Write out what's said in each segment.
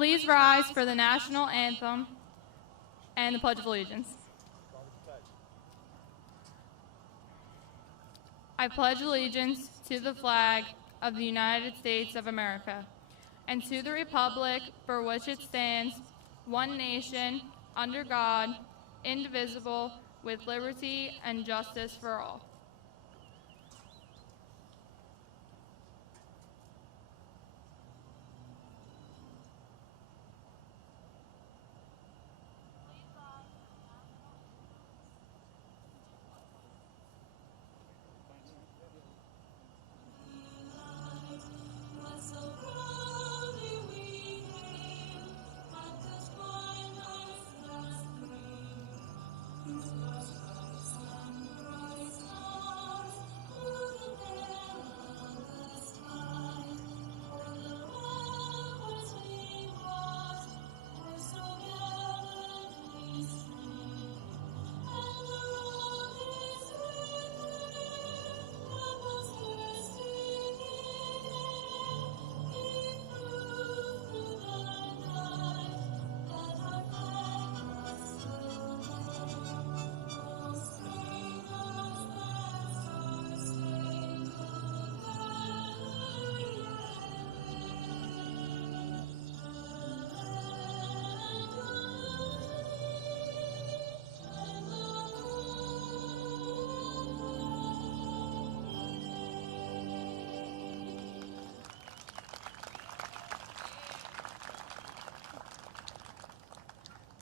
Please rise for the national anthem and the Pledge of Allegiance. I pledge allegiance to the flag of the United States of America and to the republic for which it stands, one nation, under God, indivisible, with liberty and justice for all.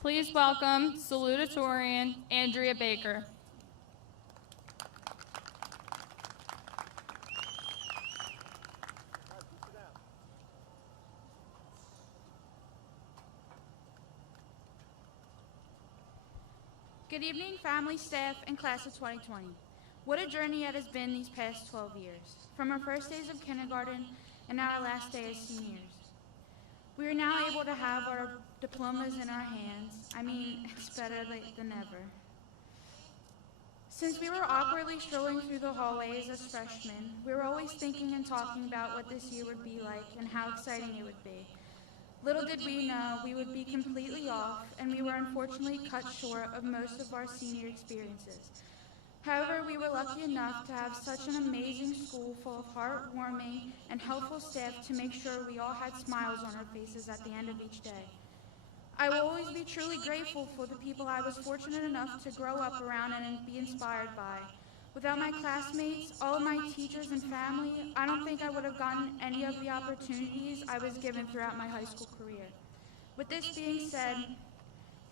Please welcome Salutatorian Andrea Baker. Good evening, family, staff, and class of 2020. What a journey it has been these past 12 years, from our first days of kindergarten and now our last day as seniors. We are now able to have our diplomas in our hands. I mean, it's better late than never. Since we were awkwardly strolling through the hallways as freshmen, we were always thinking and talking about what this year would be like and how exciting it would be. Little did we know we would be completely off, and we were unfortunately cut short of most of our senior experiences. However, we were lucky enough to have such an amazing school full of heartwarming and helpful staff to make sure we all had smiles on our faces at the end of each day. I will always be truly grateful for the people I was fortunate enough to grow up around and be inspired by. Without my classmates, all of my teachers and family, I don't think I would have gotten any of the opportunities I was given throughout my high school career. With this being said,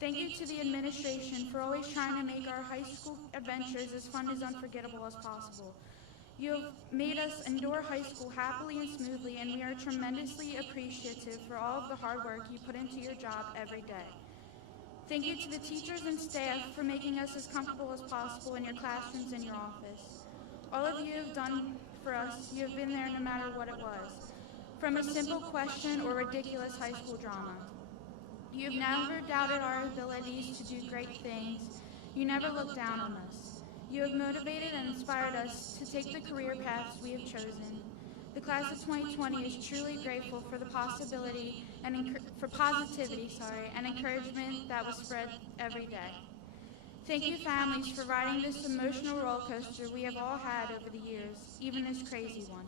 thank you to the administration for always trying to make our high school adventures as fun as unforgettable as possible. You have made us endure high school happily and smoothly, and we are tremendously appreciative for all of the hard work you put into your job every day. Thank you to the teachers and staff for making us as comfortable as possible in your classrooms and your office. All of you have done for us, you have been there no matter what it was, from a simple question or ridiculous high school drama. You have never doubted our abilities to do great things. You never looked down on us. You have motivated and inspired us to take the career paths we have chosen. The class of 2020 is truly grateful for the possibility and for positivity, and encouragement that was spread every day. Thank you, families, for riding this emotional roller coaster we have all had over the years, even this crazy one.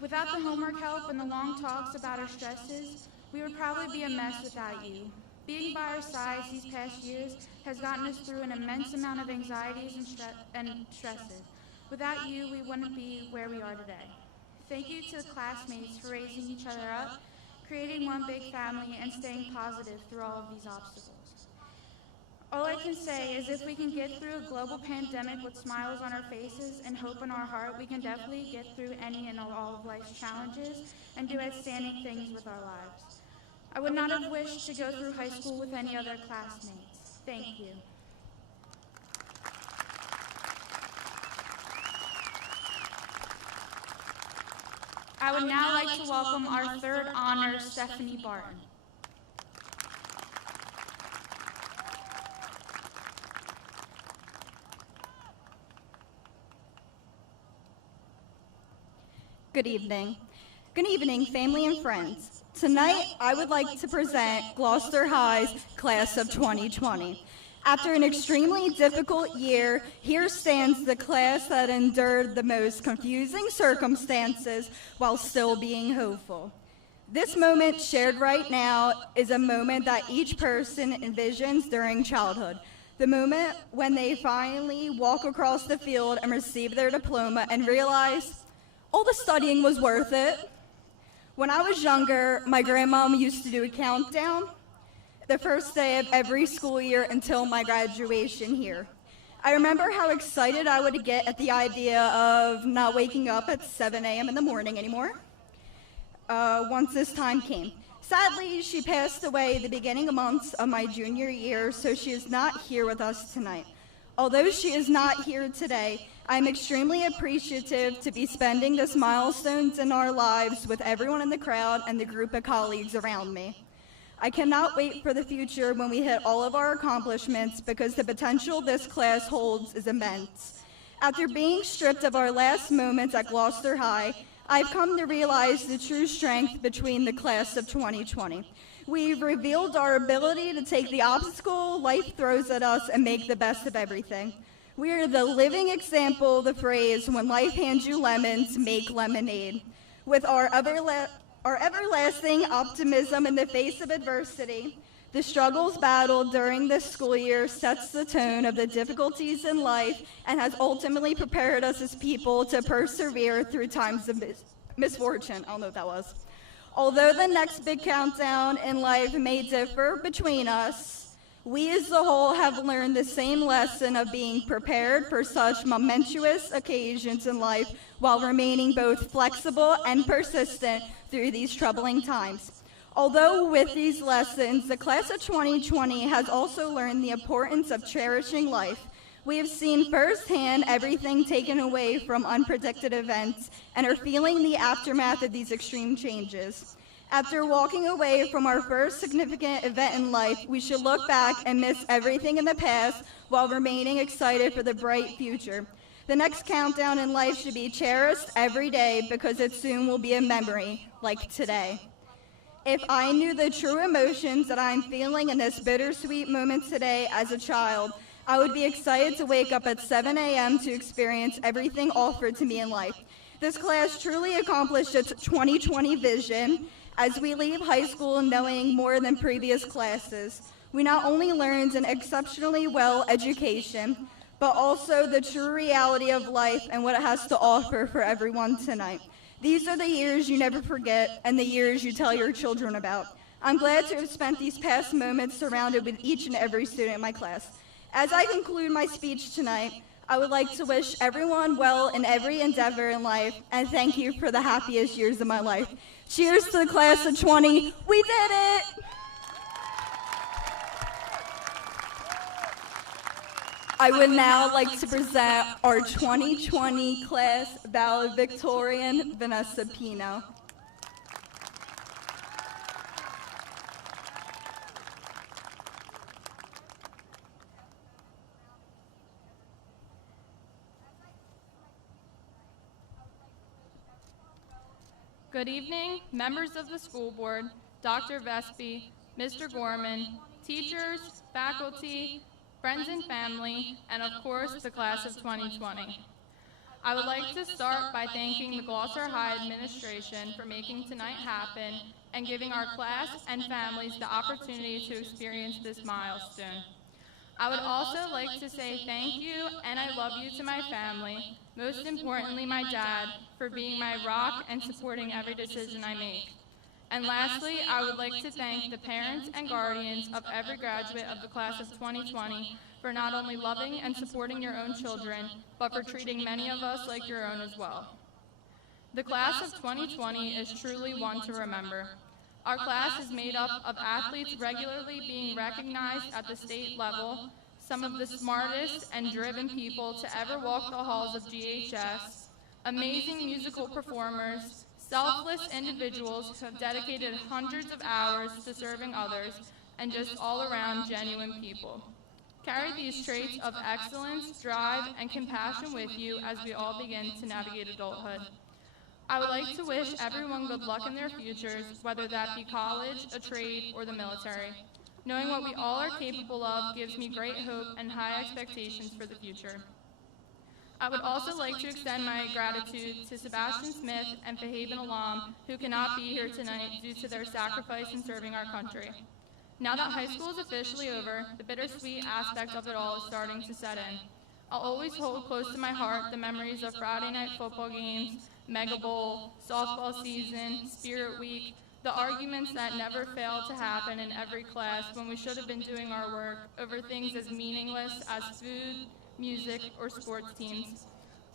Without the homework help and the long talks about our stresses, we would probably be a mess without you. Being by our sides these past years has gotten us through an immense amount of anxieties and stresses. Without you, we wouldn't be where we are today. Thank you to the classmates for raising each other up, creating one big family, and staying positive through all of these obstacles. All I can say is if we can get through a global pandemic with smiles on our faces and hope in our heart, we can definitely get through any and all of life's challenges and do outstanding things with our lives. I would not have wished to go through high school with any other classmates. Thank you. I would now like to welcome our third honor, Stephanie Barton. Good evening. Good evening, family and friends. Tonight, I would like to present Gloucester High's Class of 2020. After an extremely difficult year, here stands the class that endured the most confusing circumstances while still being hopeful. This moment shared right now is a moment that each person envisions during childhood. The moment when they finally walk across the field and receive their diploma and realize all the studying was worth it. When I was younger, my grandmom used to do a countdown the first day of every school year until my graduation here. I remember how excited I would get at the idea of not waking up at 7 a.m. in the morning anymore once this time came. Sadly, she passed away the beginning months of my junior year, so she is not here with us tonight. Although she is not here today, I'm extremely appreciative to be spending this milestones in our lives with everyone in the crowd and the group of colleagues around me. I cannot wait for the future when we hit all of our accomplishments because the potential this class holds is immense. After being stripped of our last moments at Gloucester High, I've come to realize the true strength between the class of 2020. We've revealed our ability to take the obstacle life throws at us and make the best of everything. We are the living example of the phrase, when life hands you lemons, make lemonade. With our everlasting optimism in the face of adversity, the struggles battled during this school year sets the tone of the difficulties in life and has ultimately prepared us as people to persevere through times of misfortune. I don't know what that was. Although the next big countdown in life may differ between us, we as a whole have learned the same lesson of being prepared for such momentous occasions in life while remaining both flexible and persistent through these troubling times. Although with these lessons, the class of 2020 has also learned the importance of cherishing life. We have seen firsthand everything taken away from unpredicted events and are feeling the aftermath of these extreme changes. After walking away from our first significant event in life, we should look back and miss everything in the past while remaining excited for the bright future. The next countdown in life should be cherished every day because it soon will be a memory, like today. If I knew the true emotions that I'm feeling in this bittersweet moment today as a child, I would be excited to wake up at 7 a.m. to experience everything offered to me in life. This class truly accomplished its 2020 vision. As we leave high school knowing more than previous classes, we not only learned an exceptionally well education, but also the true reality of life and what it has to offer for everyone tonight. These are the years you never forget and the years you tell your children about. I'm glad to have spent these past moments surrounded with each and every student in my class. As I conclude my speech tonight, I would like to wish everyone well in every endeavor in life and thank you for the happiest years of my life. Cheers to the class of 20. We did it! I would now like to present our 2020 class valedictorian, Vanessa Pino. Good evening, members of the school board, Dr. Vespi, Mr. Gorman, teachers, faculty, friends and family, and of course, the class of 2020. I would like to start by thanking the Gloucester High administration for making tonight happen and giving our class and families the opportunity to experience this milestone. I would also like to say thank you and I love you to my family, most importantly my dad, for being my rock and supporting every decision I make. And lastly, I would like to thank the parents and guardians of every graduate of the class of 2020 for not only loving and supporting your own children, but for treating many of us like your own as well. The class of 2020 is truly one to remember. Our class is made up of athletes regularly being recognized at the state level, some of the smartest and driven people to ever walk the halls of G.H.S., amazing musical performers, selfless individuals who have dedicated hundreds of hours to serving others, and just all-around genuine people. Carry these traits of excellence, drive, and compassion with you as we all begin to navigate adulthood. I would like to wish everyone good luck in their futures, whether that be college, a trade, or the military. Knowing what we all are capable of gives me great hope and high expectations for the future. I would also like to extend my gratitude to Sebastian Smith and Fahaven alum, who cannot be here tonight due to their sacrifice in serving our country. Now that high school is officially over, the bittersweet aspect of it all is starting to set in. I'll always hold close to my heart the memories of Friday night football games, Mega Bowl, softball season, Spirit Week, the arguments that never failed to happen in every class when we should have been doing our work over things as meaningless as food, music, or sports teams,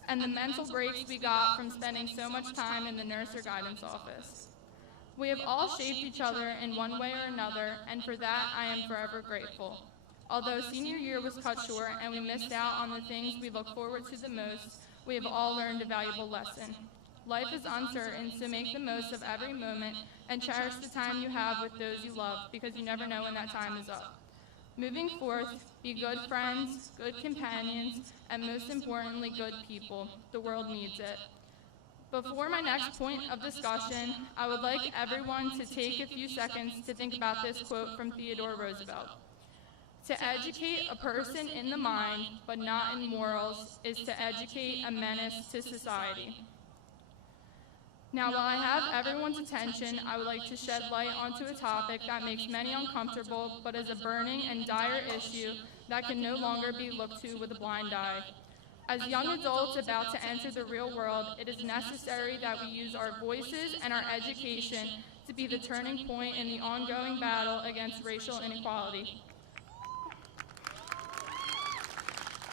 and the mental breaks we got from spending so much time in the nurse or guidance office. We have all shaped each other in one way or another, and for that I am forever grateful. Although senior year was cut short and we missed out on the things we look forward to the most, we have all learned a valuable lesson. Life is uncertain, so make the most of every moment and cherish the time you have with those you love, because you never know when that time is up. Moving forth, be good friends, good companions, and most importantly, good people. The world needs it. Before my next point of discussion, I would like everyone to take a few seconds to think about this quote from Theodore Roosevelt. To educate a person in the mind, but not in morals, is to educate a menace to society. Now, while I have everyone's attention, I would like to shed light onto a topic that makes many uncomfortable, but is a burning and dire issue that can no longer be looked to with a blind eye. As young adults about to enter the real world, it is necessary that we use our voices and our education to be the turning point in the ongoing battle against racial inequality.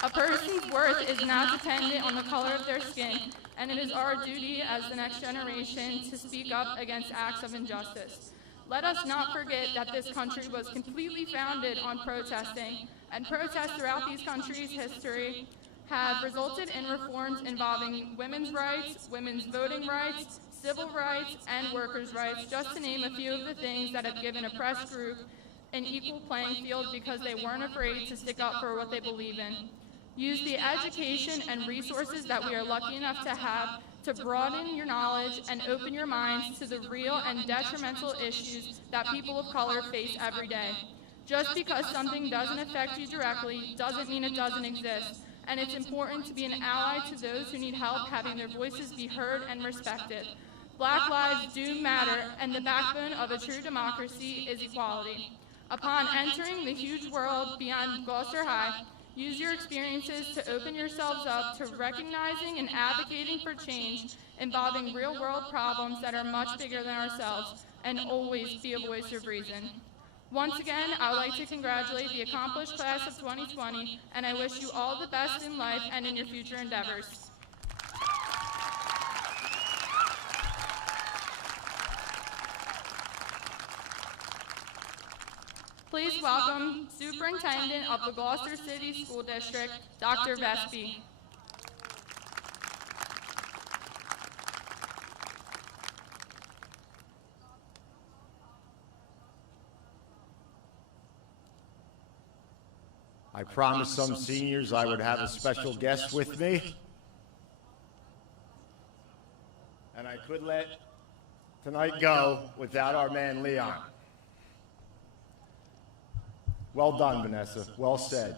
A person's worth is not dependent on the color of their skin, and it is our duty as the next generation to speak up against acts of injustice. Let us not forget that this country was completely founded on protesting, and protests throughout these countries' history have resulted in reforms involving women's rights, women's voting rights, civil rights, and workers' rights, just to name a few of the things that have given oppressed groups an equal playing field because they weren't afraid to stick up for what they believe in. Use the education and resources that we are lucky enough to have to broaden your knowledge and open your minds to the real and detrimental issues that people of color face every day. Just because something doesn't affect you directly doesn't mean it doesn't exist, and it's important to be an ally to those who need help having their voices be heard and respected. Black lives do matter, and the backbone of a true democracy is equality. Upon entering the huge world beyond Gloucester High, use your experiences to open yourselves up to recognizing and advocating for change involving real-world problems that are much bigger than ourselves, and always be a voice of reason. Once again, I would like to congratulate the accomplished class of 2020, and I wish you all the best in life and in your future endeavors. Please welcome Superintendent of the Gloucester City School District, Dr. Vespi. I promised some seniors I would have a special guest with me, and I couldn't let tonight go without our man Leon. Well done, Vanessa. Well said.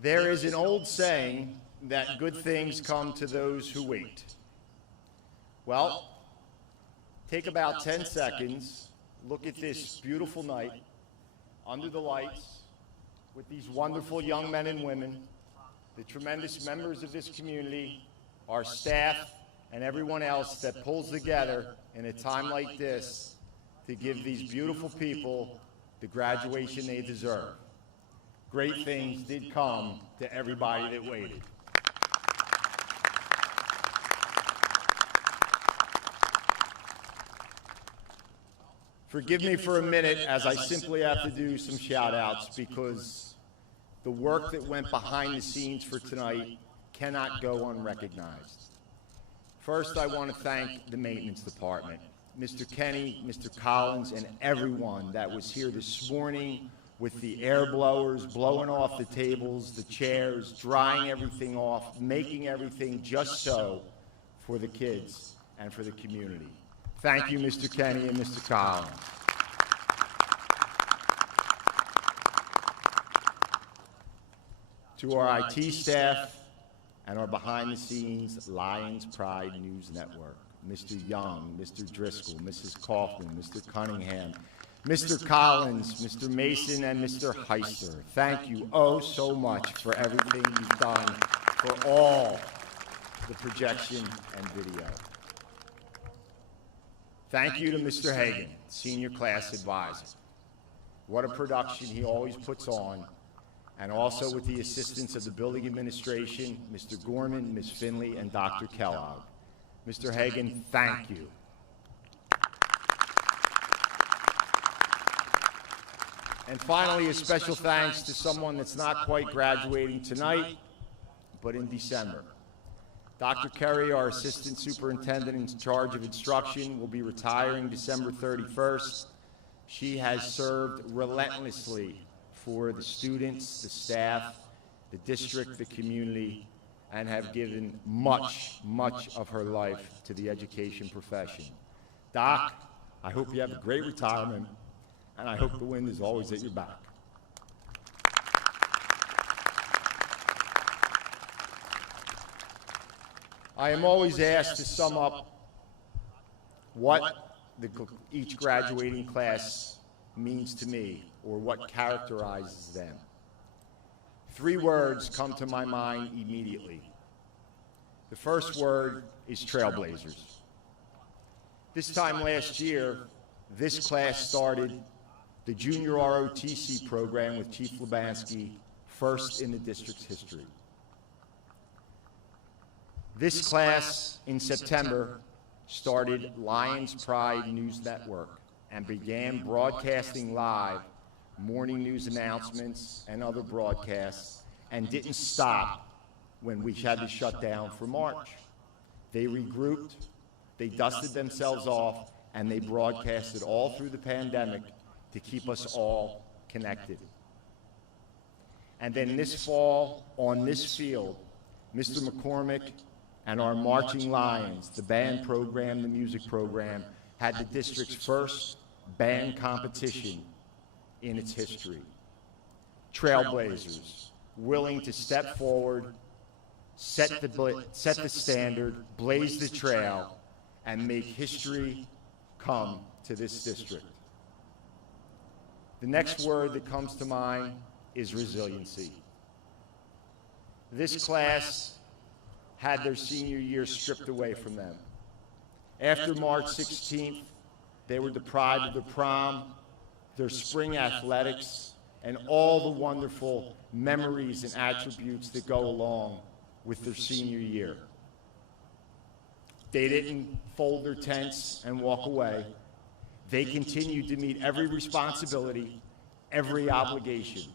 There is an old saying that good things come to those who wait. Well, take about 10 seconds, look at this beautiful night under the lights with these wonderful young men and women, the tremendous members of this community, our staff, and everyone else that pulls together in a time like this to give these beautiful people the graduation they deserve. Great things did come to everybody that waited. Forgive me for a minute as I simply have to do some shout outs because the work that went behind the scenes for tonight cannot go unrecognized. First, I want to thank the maintenance department. Mr. Kenny, Mr. Collins, and everyone that was here this morning with the air blowers, blowing off the tables, the chairs, drying everything off, making everything just so for the kids and for the community. Thank you, Mr. Kenny and Mr. Collins. To our IT staff and our behind-the-scenes Lions Pride News Network, Mr. Young, Mr. Driscoll, Mrs. Kaufman, Mr. Cunningham, Mr. Collins, Mr. Mason, and Mr. Heister. Thank you oh so much for everything you've done for all the projection and video. Thank you to Mr. Hagan, Senior Class Advisor. What a production he always puts on, and also with the assistance of the building administration, Mr. Gorman, Ms. Finley, and Dr. Kellogg. Mr. Hagan, thank you. And finally, a special thanks to someone that's not quite graduating tonight, but in December. Dr. Kerry, our Assistant Superintendent in charge of instruction, will be retiring December 31st. She has served relentlessly for the students, the staff, the district, the community, and have given much, much of her life to the education profession. Doc, I hope you have a great retirement, and I hope the wind is always at your back. I am always asked to sum up what each graduating class means to me, or what characterizes them. 3 words come to my mind immediately. The first word is trailblazers. This time last year, this class started the Junior ROTC program with Chief Lubansky, first in the district's history. This class in September started Lions Pride News Network and began broadcasting live morning news announcements and other broadcasts, and didn't stop when we had to shut down for March. They regrouped, they dusted themselves off, and they broadcasted all through the pandemic to keep us all connected. And then this fall, on this field, Mr. McCormick and our Marching Lions, the band program, the music program, had the district's first band competition in its history. Trailblazers, willing to step forward, set the standard, blaze the trail, and make history come to this district. The next word that comes to mind is resiliency. This class had their senior year stripped away from them. After March 16th, they were deprived of their prom, their spring athletics, and all the wonderful memories and attributes that go along with their senior year. They didn't fold their tents and walk away. They continued to meet every responsibility, every obligation.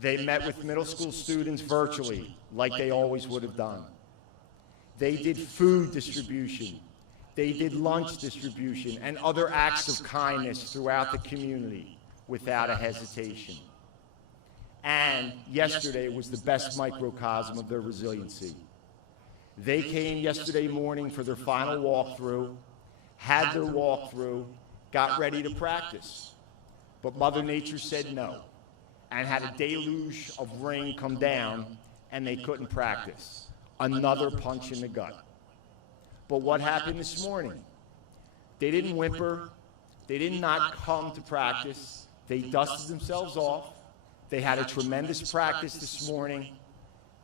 They met with middle school students virtually, like they always would have done. They did food distribution. They did lunch distribution and other acts of kindness throughout the community without a hesitation. And yesterday was the best microcosm of their resiliency. They came yesterday morning for their final walkthrough, had their walkthrough, got ready to practice. But Mother Nature said no, and had a deluge of rain come down, and they couldn't practice. Another punch in the gut. But what happened this morning? They didn't whimper. They did not come to practice. They dusted themselves off. They had a tremendous practice this morning,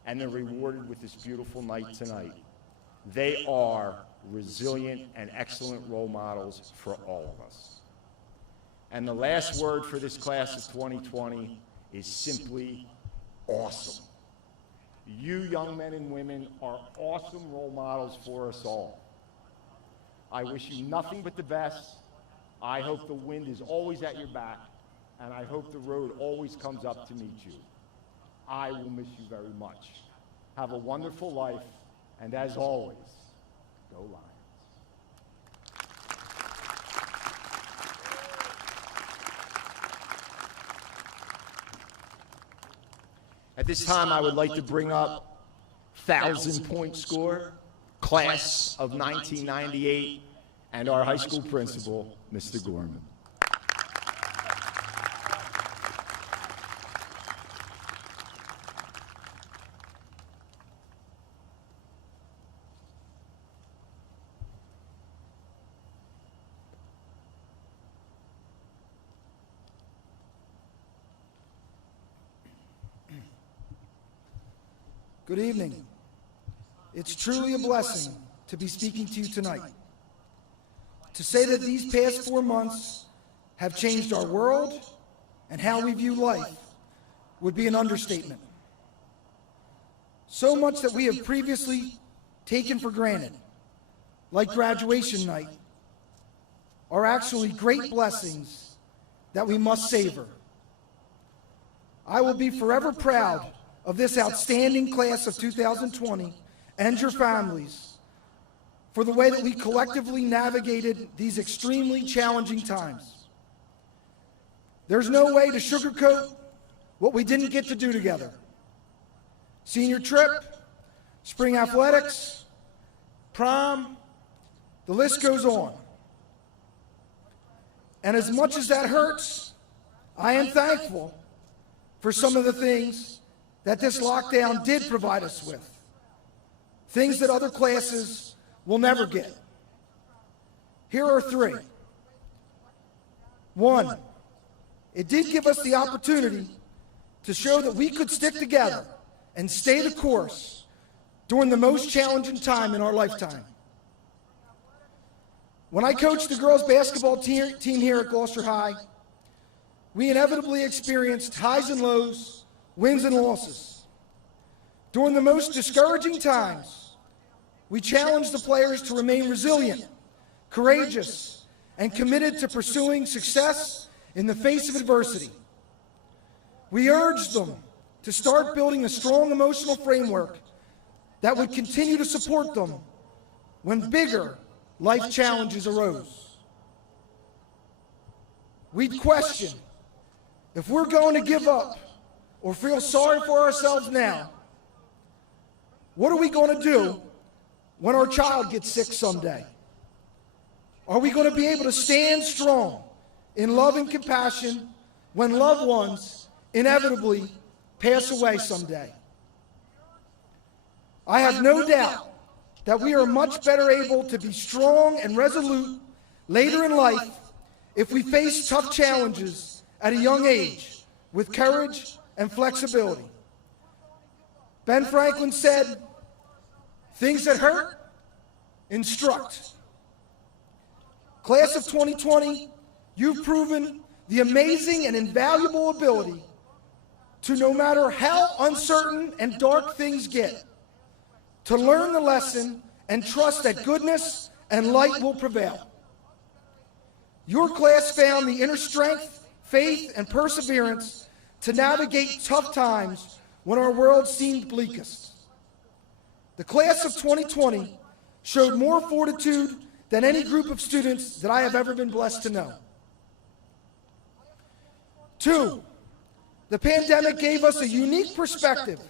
and they're rewarded with this beautiful night tonight. They are resilient and excellent role models for all of us. And the last word for this class of 2020 is simply awesome. You young men and women are awesome role models for us all. I wish you nothing but the best. I hope the wind is always at your back, and I hope the road always comes up to meet you. I will miss you very much. Have a wonderful life, and as always, go Lions. At this time, I would like to bring up 1,000-point scorer class of 1998, and our high school principal, Mr. Gorman. Good evening. It's truly a blessing to be speaking to you tonight. To say that these past 4 months have changed our world and how we view life would be an understatement. So much that we have previously taken for granted, like graduation night, are actually great blessings that we must savor. I will be forever proud of this outstanding class of 2020 and your families for the way that we collectively navigated these extremely challenging times. There's no way to sugarcoat what we didn't get to do together. Senior trip, spring athletics, prom, the list goes on. And as much as that hurts, I am thankful for some of the things that this lockdown did provide us with. Things that other classes will never get. Here are 3. 1, it did give us the opportunity to show that we could stick together and stay the course during the most challenging time in our lifetime. When I coached the girls' basketball team here at Gloucester High, we inevitably experienced highs and lows, wins and losses. During the most discouraging times, we challenged the players to remain resilient, courageous, and committed to pursuing success in the face of adversity. We urged them to start building a strong emotional framework that would continue to support them when bigger life challenges arose. We'd question if we're going to give up or feel sorry for ourselves now, what are we going to do when our child gets sick someday? Are we going to be able to stand strong in love and compassion when loved ones inevitably pass away someday? I have no doubt that we are much better able to be strong and resolute later in life if we face tough challenges at a young age with courage and flexibility. Ben Franklin said, "Things that hurt, instruct." Class of 2020, you've proven the amazing and invaluable ability to, no matter how uncertain and dark things get, to learn the lesson and trust that goodness and light will prevail. Your class found the inner strength, faith, and perseverance to navigate tough times when our world seemed bleakest. The class of 2020 showed more fortitude than any group of students that I have ever been blessed to know. 2, the pandemic gave us a unique perspective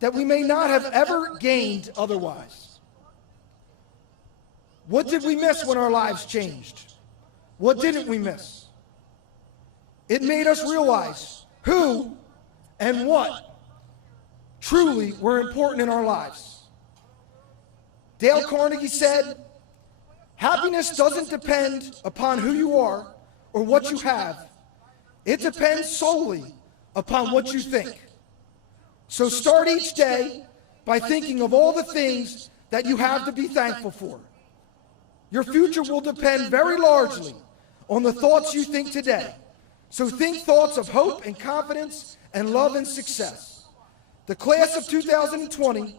that we may not have ever gained otherwise. What did we miss when our lives changed? What didn't we miss? It made us realize who and what truly were important in our lives. Dale Carnegie said, "Happiness doesn't depend upon who you are or what you have. It depends solely upon what you think." So start each day by thinking of all the things that you have to be thankful for. Your future will depend very largely on the thoughts you think today. So think thoughts of hope and confidence and love and success. The class of 2020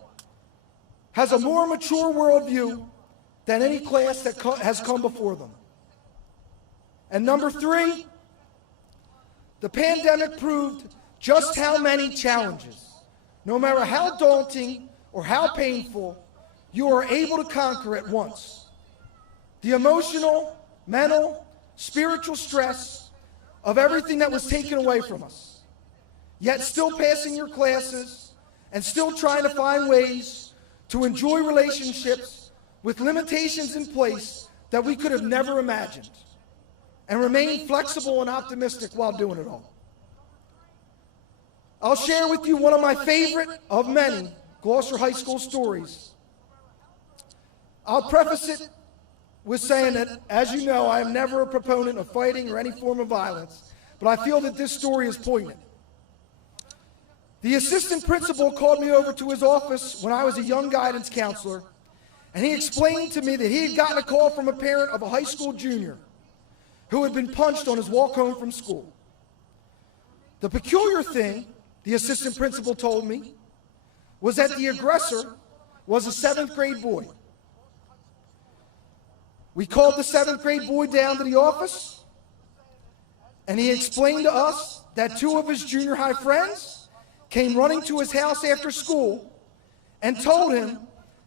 has a more mature worldview than any class that has come before them. And number 3, the pandemic proved just how many challenges, no matter how daunting or how painful, you are able to conquer at once. The emotional, mental, spiritual stress of everything that was taken away from us, yet still passing your classes and still trying to find ways to enjoy relationships with limitations in place that we could have never imagined, and remain flexible and optimistic while doing it all. I'll share with you one of my favorite of many Gloucester High School stories. I'll preface it with saying that, as you know, I am never a proponent of fighting or any form of violence, but I feel that this story is poignant. The assistant principal called me over to his office when I was a young guidance counselor, and he explained to me that he had gotten a call from a parent of a high school junior who had been punched on his walk home from school. The peculiar thing, the assistant principal told me, was that the aggressor was a 7th grade boy. We called the 7th grade boy down to the office, and he explained to us that 2 of his junior high friends came running to his house after school and told him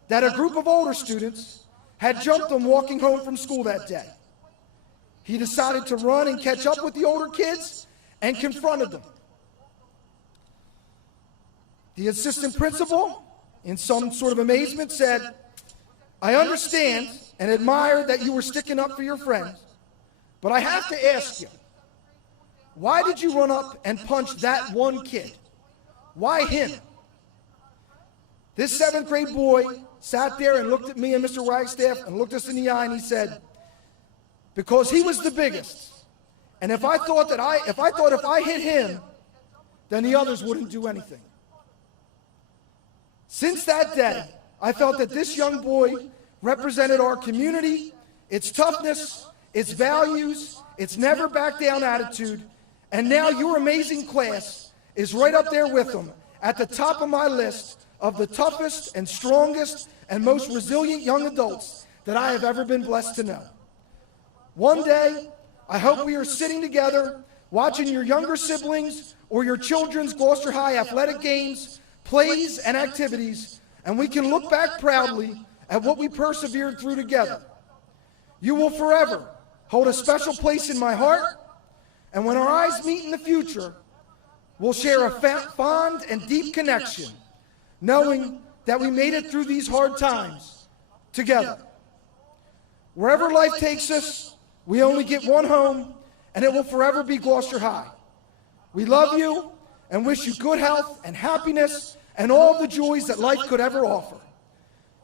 that a group of older students had jumped him walking home from school that day. He decided to run and catch up with the older kids and confronted them. The assistant principal, in some sort of amazement, said, "I understand and admire that you were sticking up for your friends, but I have to ask you, why did you run up and punch that one kid? Why him?" This 7th grade boy sat there and looked at me and Mr. Wagstaff and looked us in the eye, and he said, "Because he was the biggest, and if I thought if I hit him, then the others wouldn't do anything." Since that day, I felt that this young boy represented our community, its toughness, its values, its never back down attitude, and now your amazing class is right up there with them at the top of my list of the toughest and strongest and most resilient young adults that I have ever been blessed to know. One day, I hope we are sitting together watching your younger siblings or your children's Gloucester High athletic games, plays, and activities, and we can look back proudly at what we persevered through together. You will forever hold a special place in my heart, and when our eyes meet in the future, we'll share a fond and deep connection, knowing that we made it through these hard times together. Wherever life takes us, we only get one home, and it will forever be Gloucester High. We love you and wish you good health and happiness and all the joys that life could ever offer.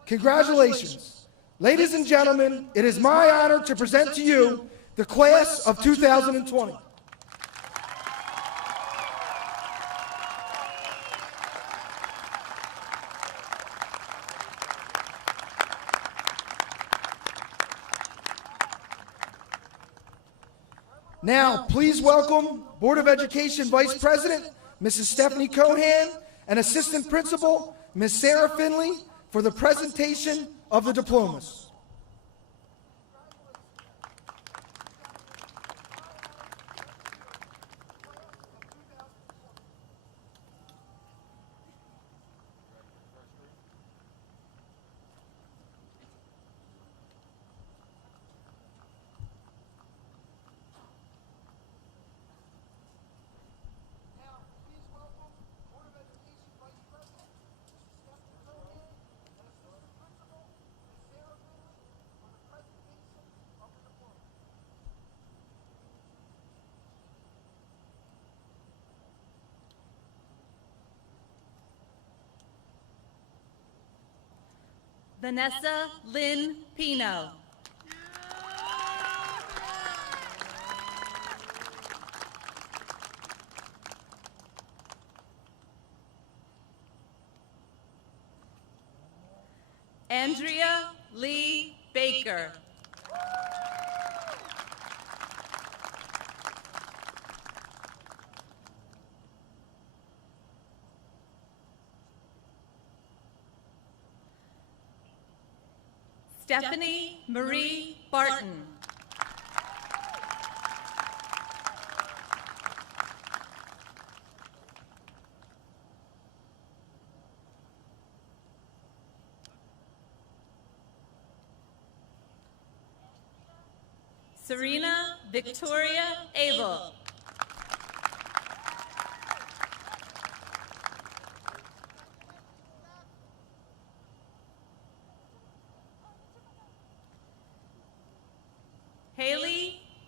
Congratulations. Ladies and gentlemen, it is my honor to present to you the class of 2020. Now, please welcome Board of Education Vice President, Mrs. Stephanie Cohan, and Assistant Principal, Ms. Sarah Finley, for the presentation of the diplomas. Vanessa Lynn Pino. Andrea Lee Baker. Stephanie Marie Barton. Serena Victoria Abel.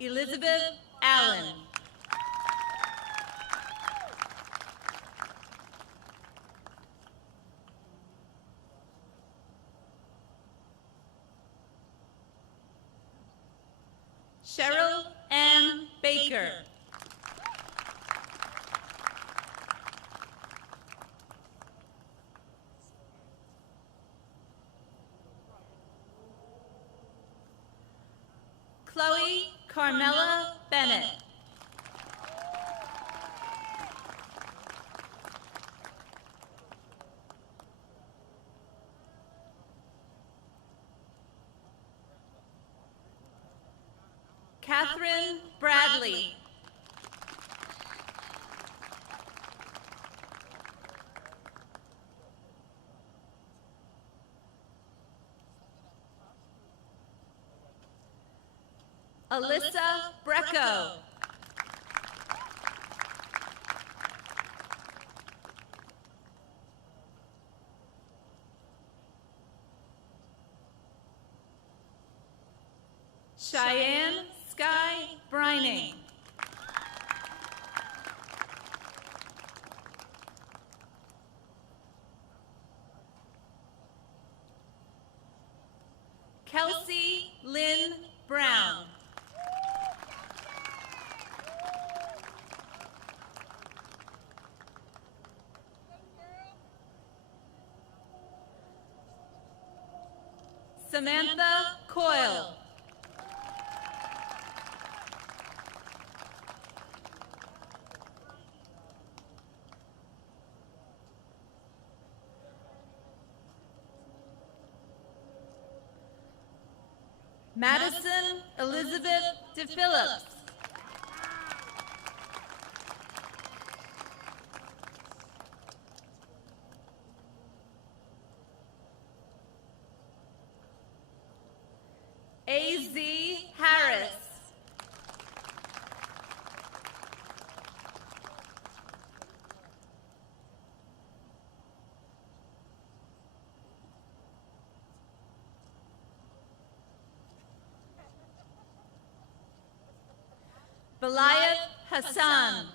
Elizabeth Allen. Cheryl Ann Baker. Chloe Carmela Bennett. Catherine Bradley. Alyssa Brecco. Cheyenne Sky Brining. Kelsey Lynn Brown. Samantha Coyle. Madison Elizabeth DePhillips. A.Z. Harris. Vilayat Hassan.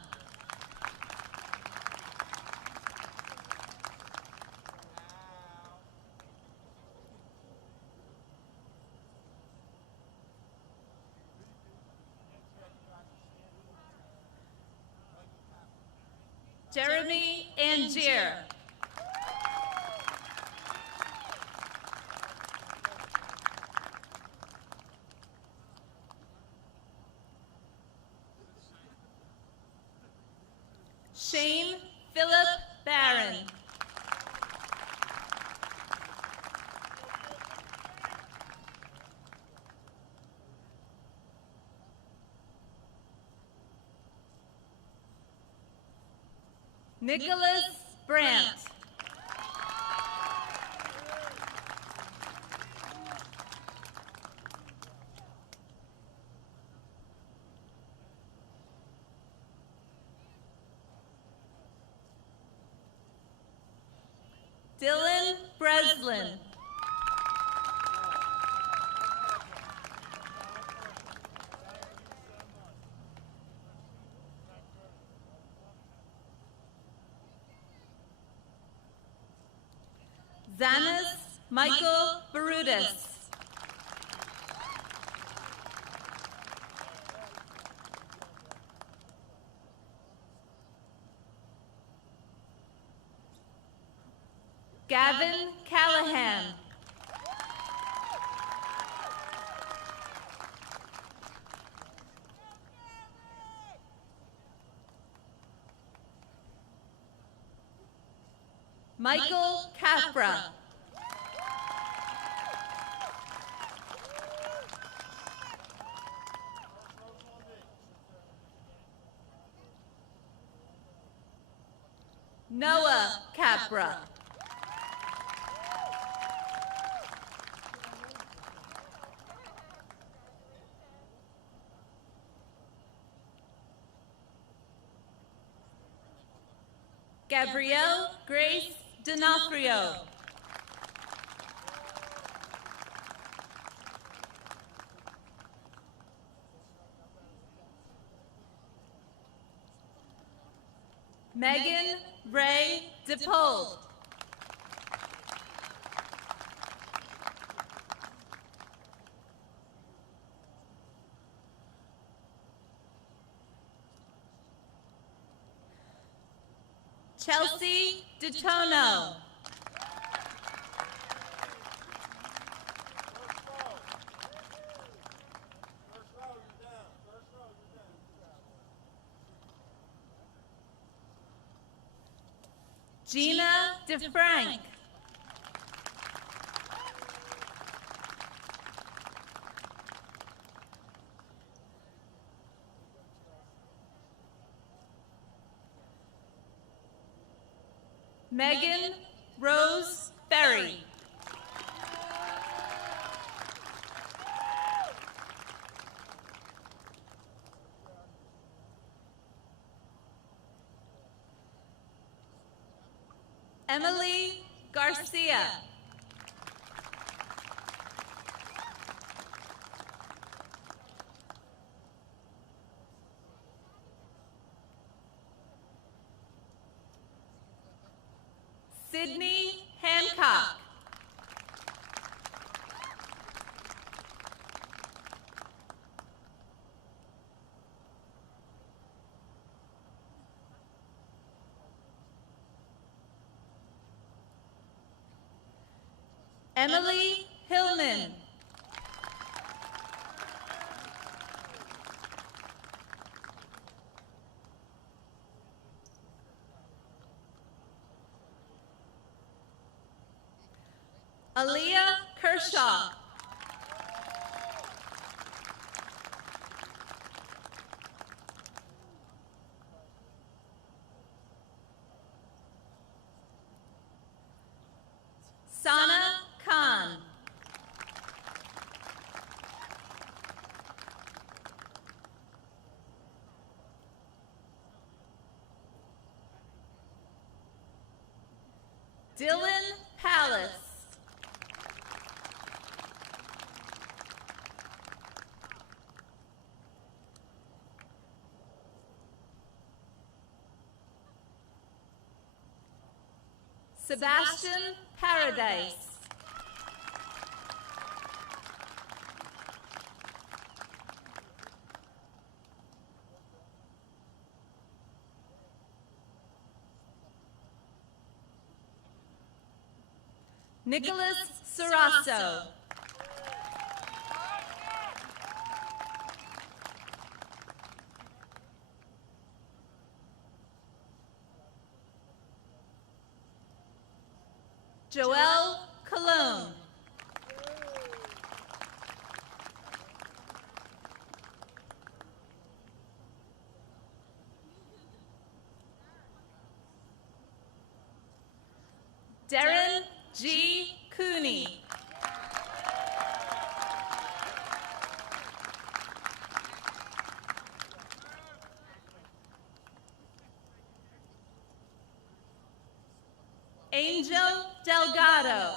Jeremy Angier. Shane Philip Barron. Nicholas Brandt. Dylan Breslin. Zanis Michael Barudis. Gavin Callahan. Michael Capra. Noah Capra. Gabrielle Grace D'Onofrio. Megan Ray DePaul. Chelsea DeTono. Gina DeFrank. Megan Rose Ferry. Emily Garcia. Sydney Hancock. Emily Hillman. Aaliyah Kershaw. Sana Khan. Dylan Palace. Sebastian Paradise. Nicholas Sarasso. Joelle Cologne. Darren G. Cooney. Angel Delgado.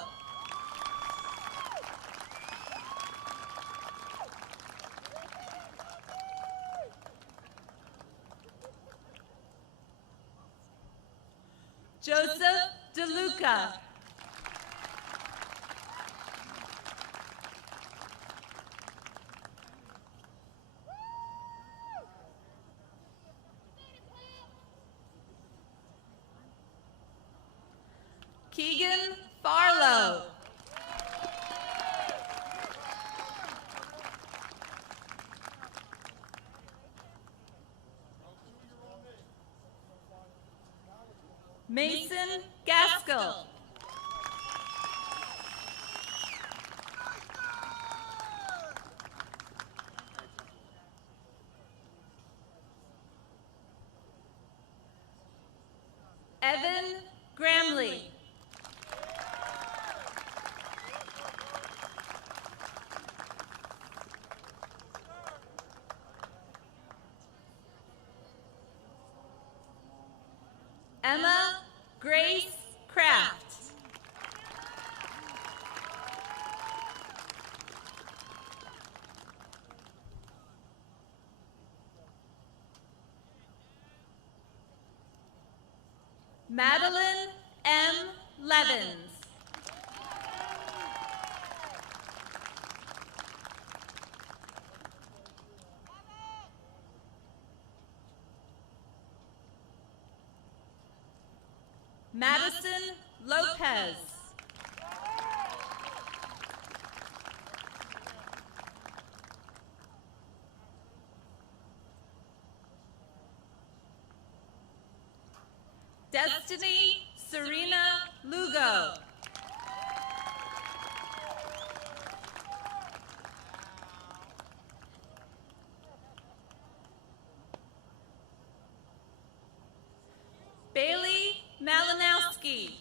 Joseph DeLuca. Keegan Farlow. Mason Gaskell. Evan Gramley. Emma Grace Kraft. Madeline M. Levins. Madison Lopez. Destiny Serena Lugo. Bailey Malinowski.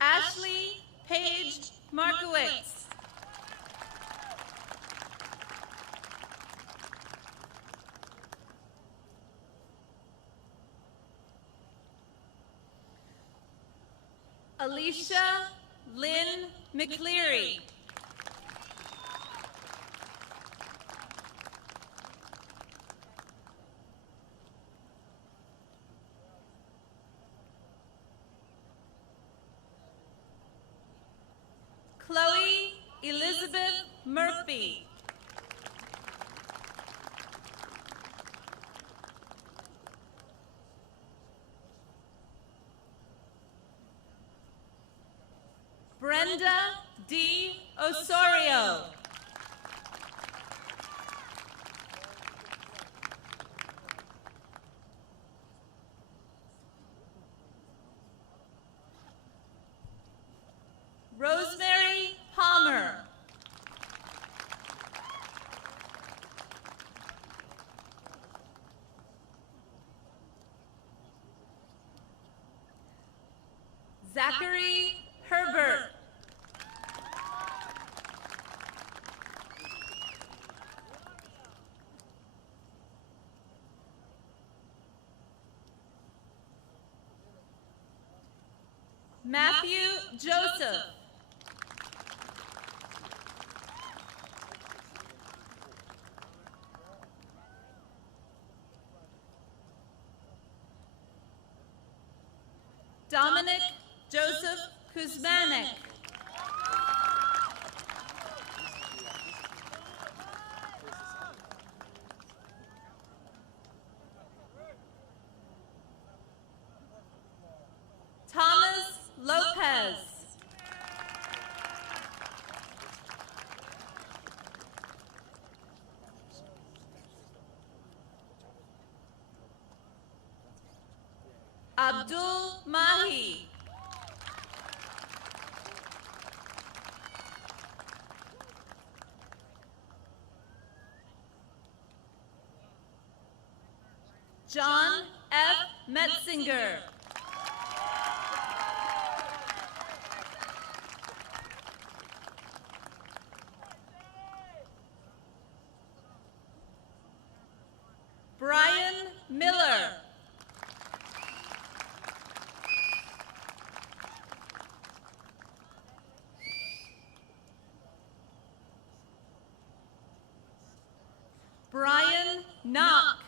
Ashley Paige Markowitz. Alicia Lynn McCleary. Chloe Elizabeth Murphy. Brenda D. Osorio. Rosemary Palmer. Zachary Herbert. Matthew Joseph. Dominic Joseph Kuzmanek. Thomas Lopez. Abdul Mahi. John F. Metzinger. Brian Miller. Brian Knock.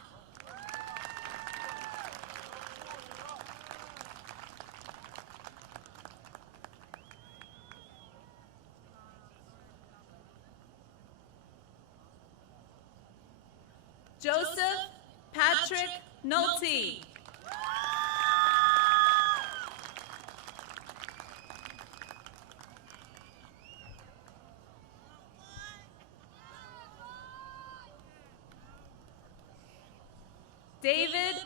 Joseph Patrick Nolte. David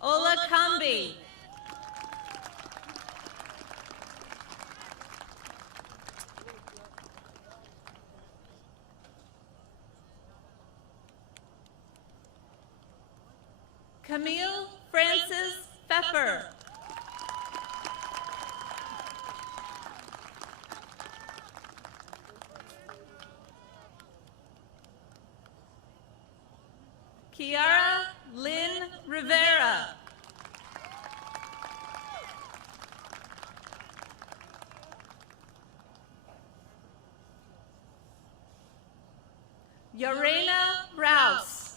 Olakambi. Camille Francis Pfeffer. Kiara Lynn Rivera. Yorena Rouse.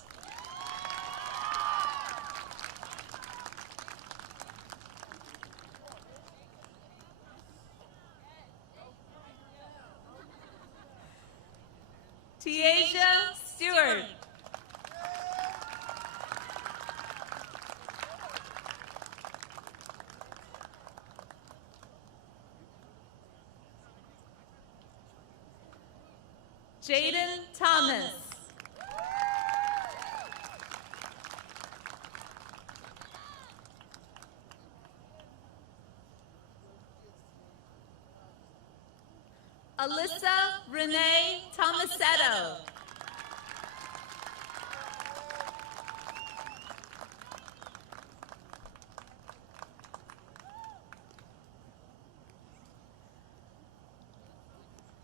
Tiaja Stewart. Jaden Thomas. Alyssa Renee Tomasetto.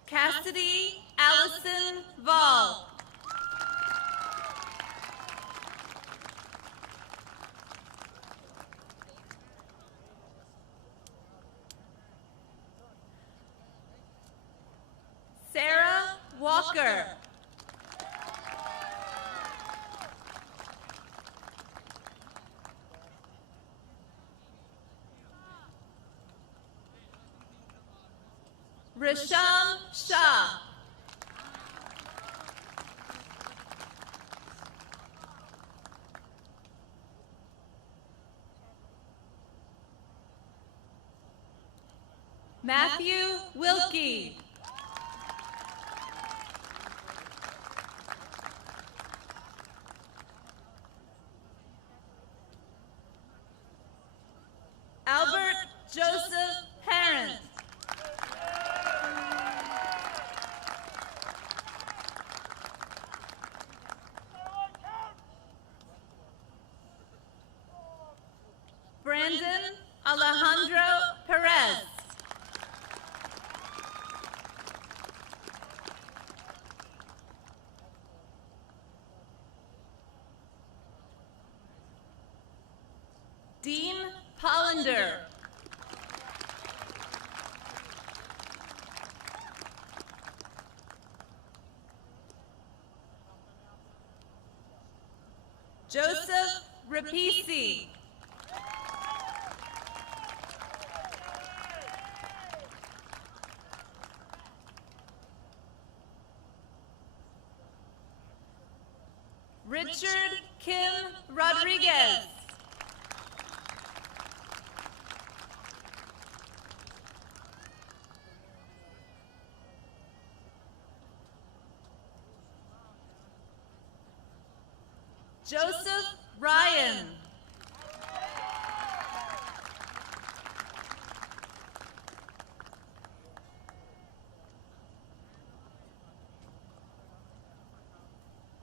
Cassidy Allison Vall. Sarah Walker. Risham Shah. Matthew Wilkie. Albert Joseph Parent. Brandon Alejandro Perez. Dean Pollender. Joseph Rapisi. Richard Kim Rodriguez. Joseph Ryan.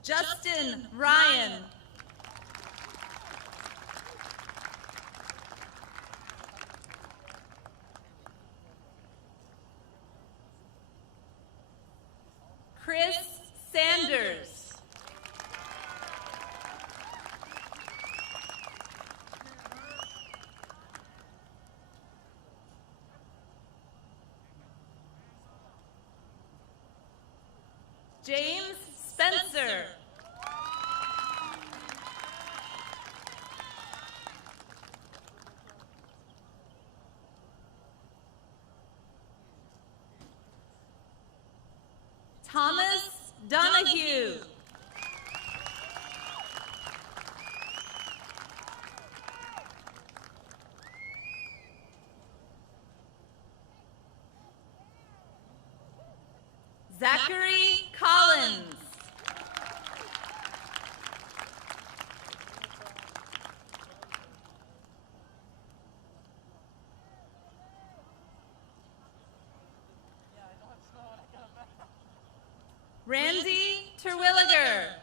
Justin Ryan. Chris Sanders. James Spencer. Thomas Donahue. Zachary Collins. Randy Terwilliger.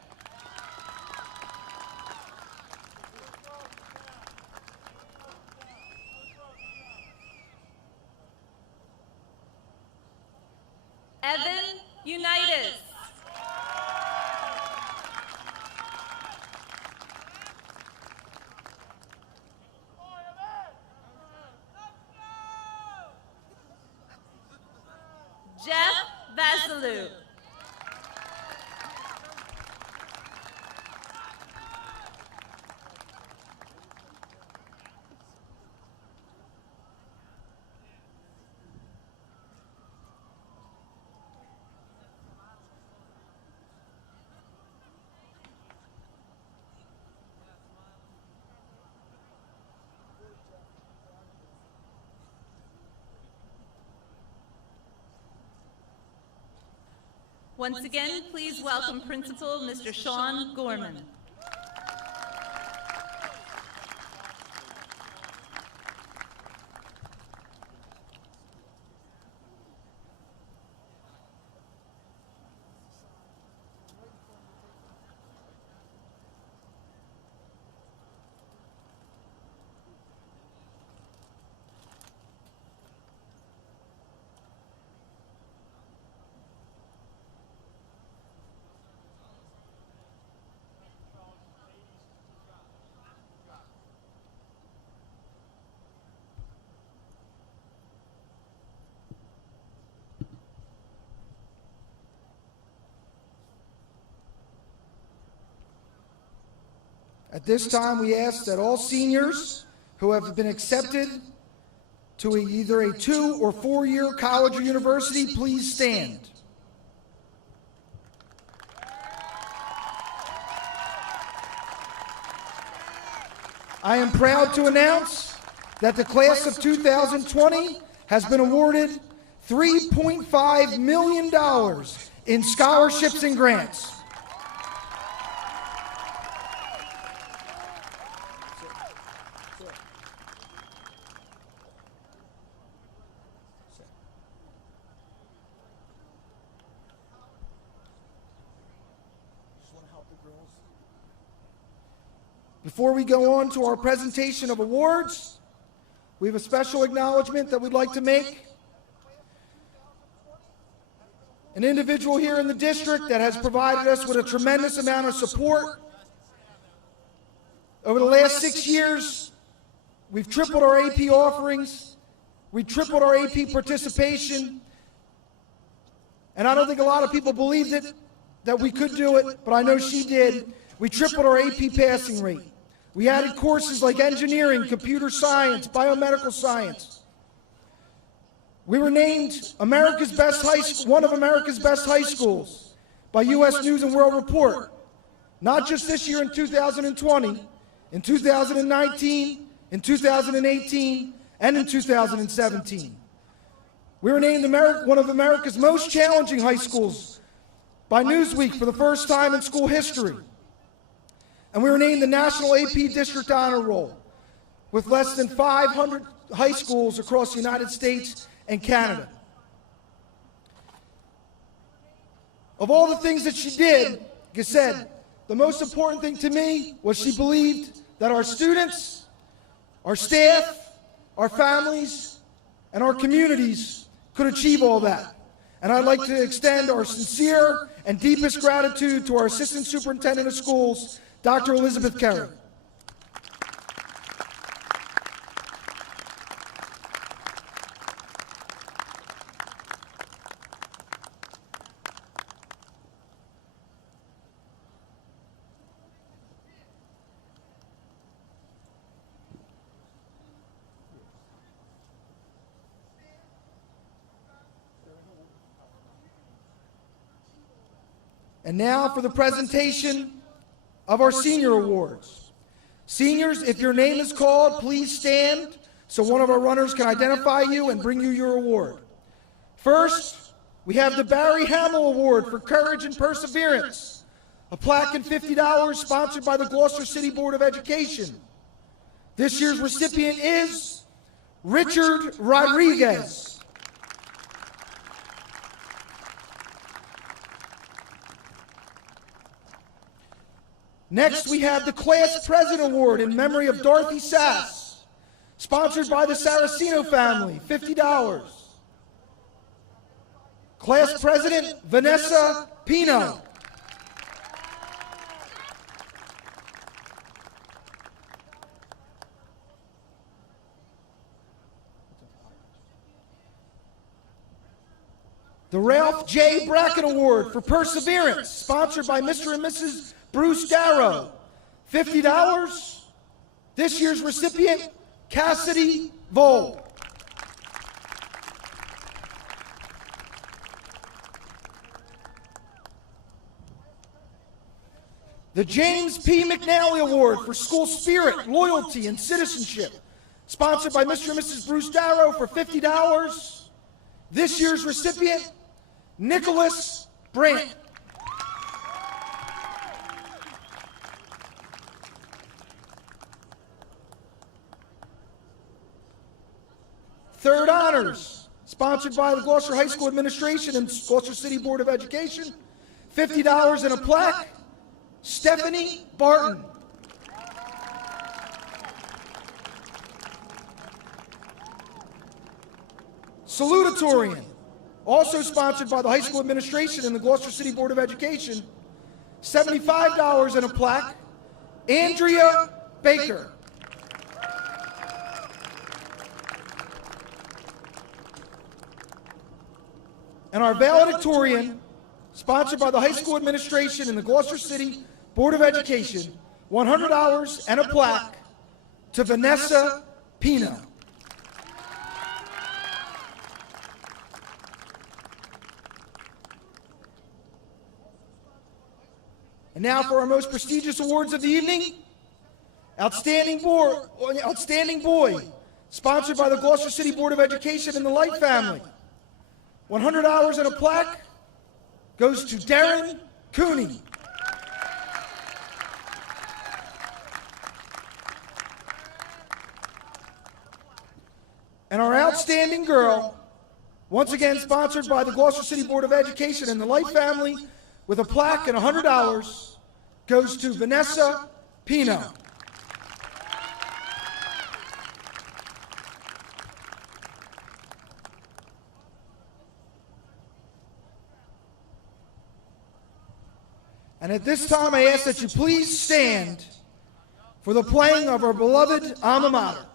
Evan Unitas. Jeff Vasilou. Once again, please welcome Principal Mr. Sean Gorman. At this time, we ask that all seniors who have been accepted to either a 2- or 4-year college or university, please stand. I am proud to announce that the class of 2020 has been awarded $3.5 million in scholarships and grants. Before we go on to our presentation of awards, we have a special acknowledgement that we'd like to make. An individual here in the district that has provided us with a tremendous amount of support. Over the last 6 years, we've tripled our AP offerings, we tripled our AP participation, and I don't think a lot of people believed it, that we could do it, but I know she did. We tripled our AP passing rate. We added courses like engineering, computer science, biomedical science. We were named America's best one of America's best high schools by U.S. News and World Report. Not just this year in 2020, in 2019, in 2018, and in 2017. We were named one of America's most challenging high schools by Newsweek for the first time in school history. And we were named the National AP District Honor Roll with less than 500 high schools across the United States and Canada. Of all the things that she did, like I said, the most important thing to me was she believed that our students, our staff, our families, and our communities could achieve all that. And I'd like to extend our sincere and deepest gratitude to our Assistant Superintendent of Schools, Dr. Elizabeth Kerry. And now for the presentation of our senior awards. Seniors, if your name is called, please stand so one of our runners can identify you and bring you your award. First, we have the Barry Hamill Award for Courage and Perseverance, a plaque and $50 sponsored by the Gloucester City Board of Education. This year's recipient is Richard Rodriguez. Next, we have the Class President Award in memory of Dorothy Sass, sponsored by the Saraceno family, $50. Class President Vanessa Pino. The Ralph J. Brackett Award for Perseverance, sponsored by Mr. and Mrs. Bruce Darrow, $50. This year's recipient, Cassidy Vole. The James P. McNally Award for School Spirit, Loyalty, and Citizenship, sponsored by Mr. and Mrs. Bruce Darrow for $50. This year's recipient, Nicholas Brant. Third honors, sponsored by the Gloucester High School Administration and Gloucester City Board of Education, $50 and a plaque, Stephanie Barton. Salutatorian, also sponsored by the High School Administration and the Gloucester City Board of Education, $75 and a plaque, Andrea Baker. And our Valedictorian, sponsored by the High School Administration and the Gloucester City Board of Education, $100 and a plaque to Vanessa Pino. And now for our most prestigious awards of the evening, Outstanding Boy, sponsored by the Gloucester City Board of Education and the Light family. $100 and a plaque goes to Darren Cooney. And our Outstanding Girl, once again sponsored by the Gloucester City Board of Education and the Light family, with a plaque and $100, goes to Vanessa Pino. And at this time, I ask that you please stand for the playing of our beloved alma mater.